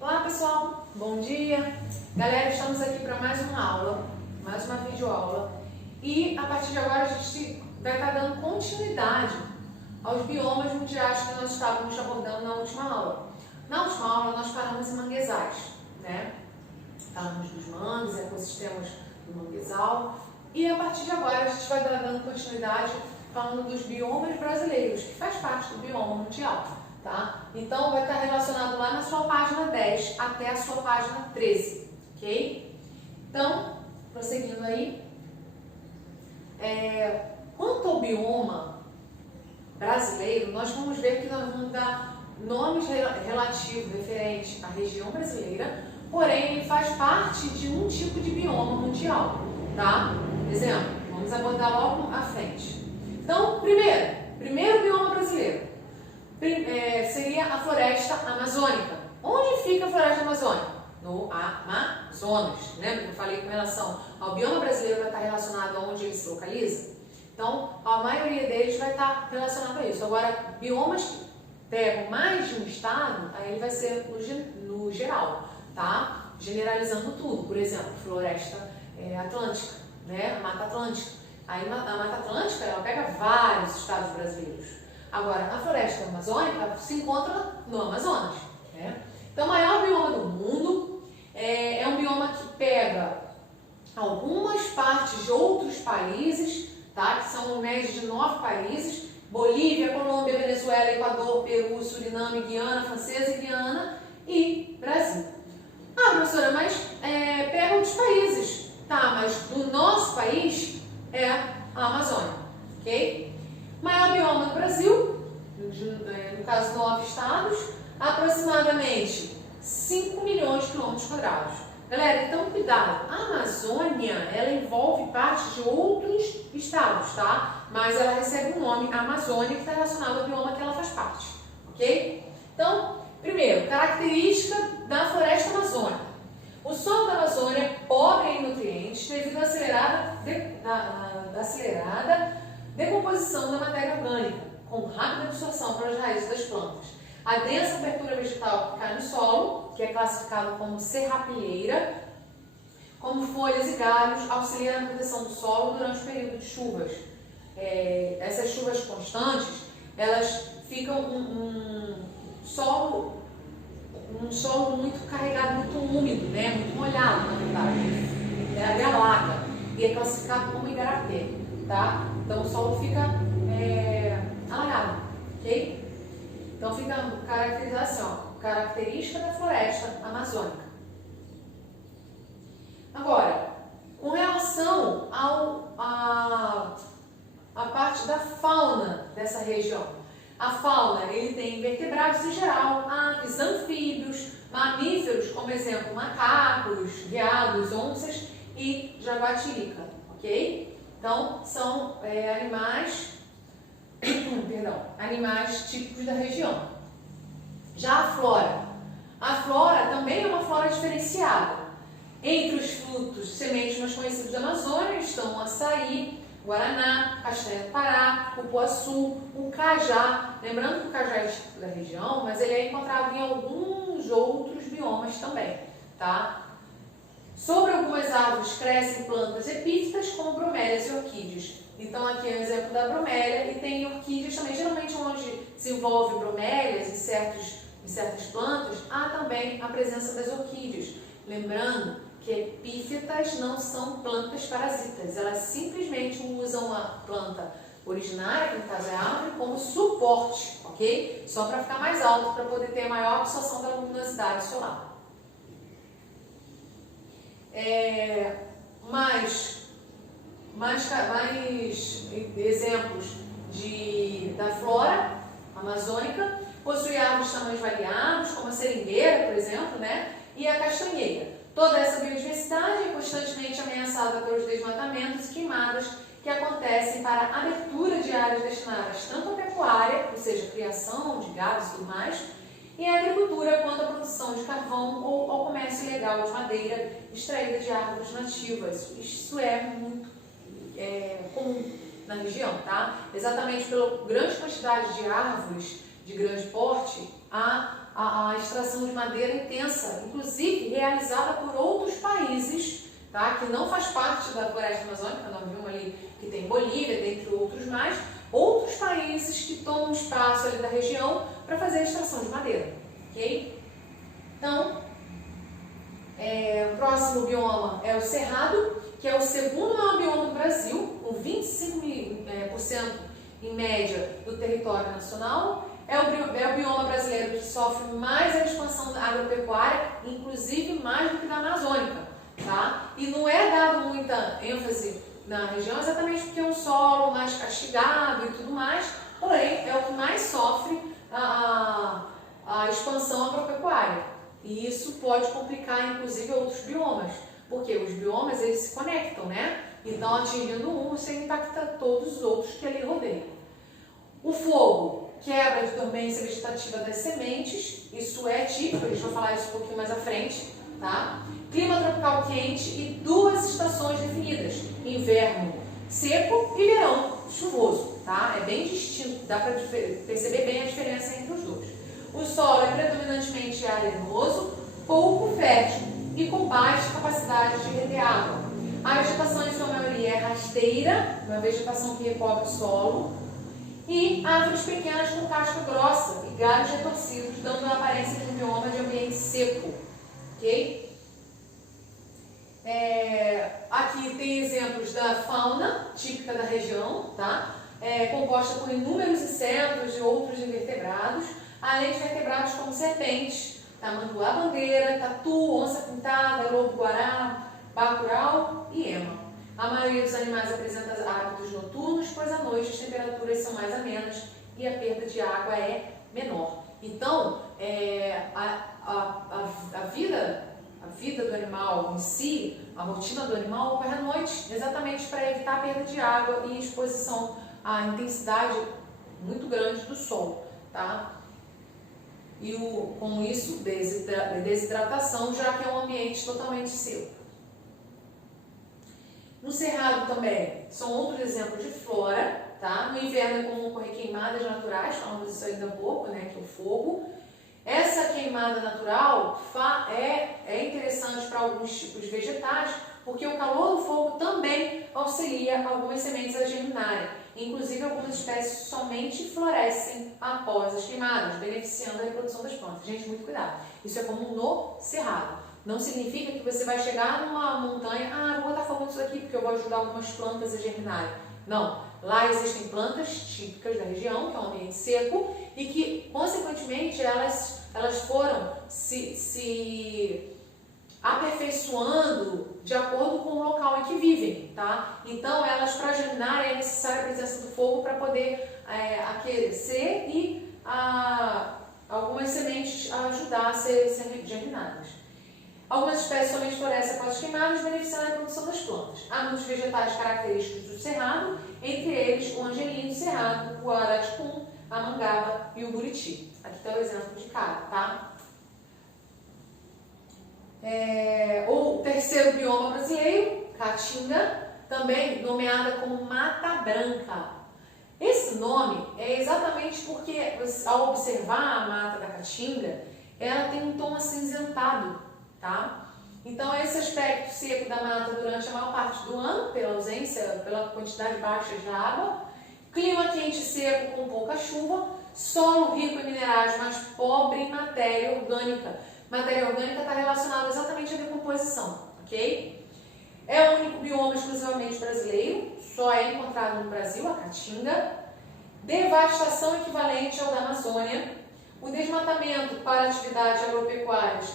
Olá pessoal, bom dia! Galera, estamos aqui para mais uma aula, mais uma videoaula e a partir de agora a gente vai estar dando continuidade aos biomas mundiais que nós estávamos abordando na última aula. Na última aula nós paramos em manguezais, né? Falamos dos mangues, ecossistemas do manguezal e a partir de agora a gente vai estar dando continuidade falando dos biomas brasileiros, que faz parte do bioma mundial. Tá? Então, vai estar relacionado lá na sua página 10 até a sua página 13, ok? Então, prosseguindo aí, quanto ao bioma brasileiro, nós vamos ver que nós vamos dar nomes relativos, referentes à região brasileira, porém, ele faz parte de um tipo de bioma mundial, tá? Exemplo, vamos abordar logo à frente. Então, primeiro bioma brasileiro. Seria a floresta amazônica. Onde fica a floresta amazônica? No Amazonas. Lembra que eu falei com relação ao bioma brasileiro vai estar relacionado a onde ele se localiza? Então, a maioria deles vai estar relacionado a isso. Agora, biomas que pegam mais de um estado, aí ele vai ser no geral, tá? Generalizando tudo. Por exemplo, floresta atlântica, né? A Mata Atlântica. Aí a Mata Atlântica, ela pega vários estados brasileiros. Agora, a floresta amazônica se encontra no Amazonas, né? Então, o maior bioma do mundo é um bioma que pega algumas partes de outros países, tá? Que são em média de 9 países: Bolívia, Colômbia, Venezuela, Equador, Peru, Suriname, Guiana Francesa e Guiana e Brasil. Ah, professora, mas pega outros países. Tá, mas do nosso país é a Amazônia, ok? Maior bioma do Brasil, no caso 9 estados, aproximadamente 5 milhões de quilômetros quadrados. Galera, então cuidado, a Amazônia, ela envolve parte de outros estados, tá? Mas ela recebe um nome, Amazônia, que está relacionado ao bioma que ela faz parte, ok? Então, primeiro, característica da floresta amazônica. O solo da Amazônia é pobre em nutrientes devido à acelerada decomposição da matéria orgânica, com rápida absorção pelas raízes das plantas. A densa abertura vegetal que cai no solo, que é classificado como serrapilheira, como folhas e galhos, auxilia na proteção do solo durante o período de chuvas. Essas chuvas constantes, elas ficam um solo muito carregado, muito úmido, né? Muito molhado, na verdade. Ele alaga e é classificado como igarapé, tá? Então o solo fica alagado, ok? Então fica a caracterização, característica da floresta amazônica. Agora, com relação à parte da fauna dessa região. A fauna, ele tem invertebrados em geral, aves, anfíbios, mamíferos, como exemplo, macacos, veados, onças e jaguatirica, ok? Então, são animais típicos da região. Já a flora também é uma flora diferenciada. Entre os frutos, sementes mais conhecidos da Amazônia estão o açaí, guaraná, castanha do Pará, cupuaçu, o cajá. Lembrando que o cajá é típico da região, mas ele é encontrado em alguns outros biomas também, tá? Sobre algumas árvores crescem plantas epífitas como bromélias e orquídeas. Então aqui é um exemplo da bromélia e tem orquídeas também. Geralmente onde se envolve bromélias em certas plantas, há também a presença das orquídeas. Lembrando que epífitas não são plantas parasitas, elas simplesmente usam a planta originária, que no caso é a árvore, como suporte, ok? Só para ficar mais alto, para poder ter maior absorção da luminosidade solar. Mais exemplos da flora amazônica: possui árvores de tamanhos variados, como a seringueira, por exemplo, né? E a castanheira. Toda essa biodiversidade é constantemente ameaçada pelos desmatamentos e queimadas que acontecem para a abertura de áreas destinadas tanto à pecuária, ou seja, criação de gado e tudo mais, e à agricultura, quanto à produção de carvão ou ao comércio ilegal de madeira extraída de árvores nativas. Isso é muito comum na região, tá? Exatamente pela grande quantidade de árvores de grande porte, há a extração de madeira intensa, inclusive realizada por outros países, tá? Que não faz parte da floresta amazônica. Nós vimos ali que tem Bolívia, dentre outros mais, outros países que tomam espaço ali da região para fazer a extração de madeira, ok? Então, o próximo bioma é o Cerrado, que é o segundo maior bioma do Brasil, com 25% em média do território nacional. É o bioma brasileiro que sofre mais a expansão agropecuária, inclusive mais do que da amazônica, tá? E não é dado muita ênfase na região exatamente porque é um solo mais castigado e tudo mais, porém é o que mais sofre a expansão agropecuária. E isso pode complicar inclusive outros biomas, porque os biomas eles se conectam, né? Então atingindo um, você impacta todos os outros que ali rodeiam. O fogo quebra de dormência vegetativa das sementes, isso é típico, a gente vai falar isso um pouquinho mais à frente, tá? Clima tropical quente e 2 estações definidas, inverno seco e verão chuvoso, tá? É bem distinto, dá para perceber bem a diferença entre os dois. O solo é predominantemente arenoso, pouco fértil e com baixa capacidade de reter água. A vegetação em sua maioria é rasteira, uma vegetação que recobre o solo, e árvores pequenas com casca grossa e galhos retorcidos, dando a aparência de um bioma de ambiente seco, ok? Aqui tem exemplos da fauna típica da região, tá? Composta por inúmeros insetos e outros invertebrados, além de vertebrados como serpentes, tamanduá-bandeira, tatu, onça-pintada, lobo-guará, bacurau e ema. A maioria dos animais apresenta hábitos noturnos, pois à noite as temperaturas são mais amenas e a perda de água é menor. Então, a vida do animal em si, a rotina do animal ocorre à noite, exatamente para evitar a perda de água e exposição à intensidade muito grande do sol, tá? E com isso, desidratação, já que é um ambiente totalmente seco. No Cerrado também são outros exemplos de flora, tá? No inverno é comum ocorrer queimadas naturais, falamos isso ainda há pouco, né? Que é o fogo. Essa queimada natural é interessante para alguns tipos de vegetais, porque o calor do fogo também auxilia algumas sementes a germinarem. Inclusive, algumas espécies somente florescem após as queimadas, beneficiando a reprodução das plantas. Gente, muito cuidado. Isso é comum no Cerrado. Não significa que você vai chegar numa montanha, vou botar fogo nisso aqui porque eu vou ajudar algumas plantas a germinarem. Não. Lá existem plantas típicas da região, que é um ambiente seco, e que, consequentemente, elas foram se aperfeiçoando de acordo com o local em que vivem, tá? Então, elas, para germinarem, é necessária a presença do fogo para poder aquecer e algumas sementes ajudar a ser germinadas. Algumas espécies somente florescem após as queimadas, beneficiando a reprodução das plantas. Há muitos vegetais característicos do cerrado, entre eles o angelino cerrado, o araticum, a mangaba e o buriti. Aqui está o exemplo de cada, tá? O terceiro bioma brasileiro, caatinga, também nomeada como Mata Branca. Esse nome é exatamente porque, ao observar a mata da caatinga, ela tem um tom acinzentado, tá? Então, esse aspecto seco da mata durante a maior parte do ano, pela quantidade baixa de água, clima quente e seco com pouca chuva, solo rico em minerais, mas pobre em matéria orgânica. Matéria orgânica está relacionada exatamente à decomposição, ok? É o único bioma exclusivamente brasileiro, só é encontrado no Brasil, a caatinga. Devastação equivalente ao da Amazônia. O desmatamento para atividades agropecuárias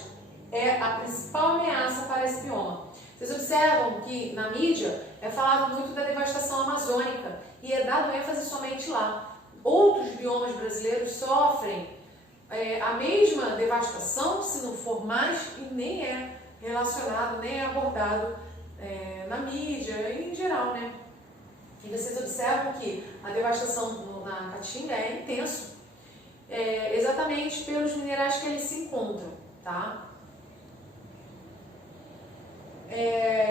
é a principal ameaça para esse bioma. Vocês observam que na mídia é falado muito da devastação amazônica e é dado ênfase somente lá. Outros biomas brasileiros sofrem a mesma devastação, se não for mais, e nem é relacionado, nem é abordado na mídia e em geral, né? E vocês observam que a devastação na caatinga é intenso, exatamente pelos minerais que eles se encontram, tá?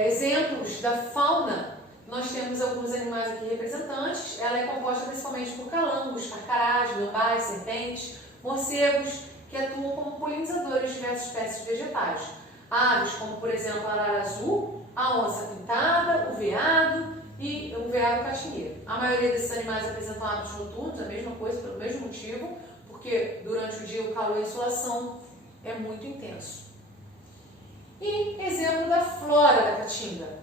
Exemplos da fauna, nós temos alguns animais aqui representantes. Ela é composta principalmente por calangos, carcarás, gambás, serpentes, morcegos, que atuam como polinizadores de diversas espécies vegetais. Aves como, por exemplo, a arara azul, a onça pintada, o veado e o veado caxemira. A maioria desses animais apresentam hábitos noturnos, a mesma coisa, pelo mesmo motivo, porque durante o dia o calor e a insolação é muito intenso. E exemplo da flora da Caatinga.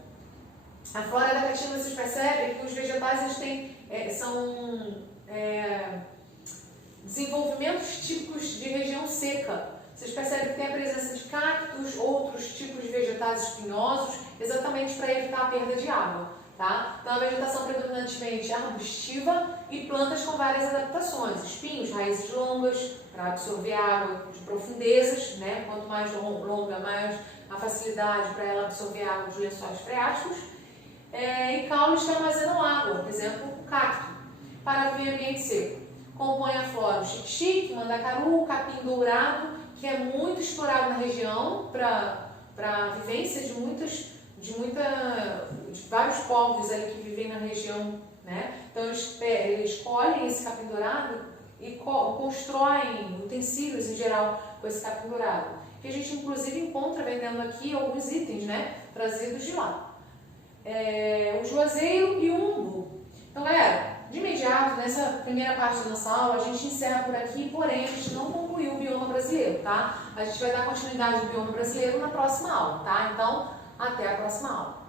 A flora da Caatinga, vocês percebem que os vegetais eles têm, são desenvolvimentos típicos de região seca. Vocês percebem que tem a presença de cactos, outros tipos de vegetais espinhosos, exatamente para evitar a perda de água. Tá? Então, a vegetação predominantemente arbustiva e plantas com várias adaptações. Espinhos, raízes longas, para absorver água de profundezas, né? Quanto mais longa, mais a facilidade para ela absorver água dos lençóis freáticos. E caules que armazenam água, por exemplo, o cacto, para o ambiente seco. Compõe a flora o xique-xique, mandacaru, capim dourado, que é muito explorado na região para a vivência de vários povos ali que vivem na região, né? Então eles colhem esse capim dourado e constroem utensílios em geral com esse capim dourado, que a gente inclusive encontra vendendo aqui alguns itens, né, trazidos de lá. O juazeiro e o umbu. Então, galera, de imediato, nessa primeira parte da nossa aula, a gente encerra por aqui, porém a gente não concluiu o bioma brasileiro, tá? A gente vai dar continuidade ao bioma brasileiro na próxima aula, tá? Então, até a próxima aula.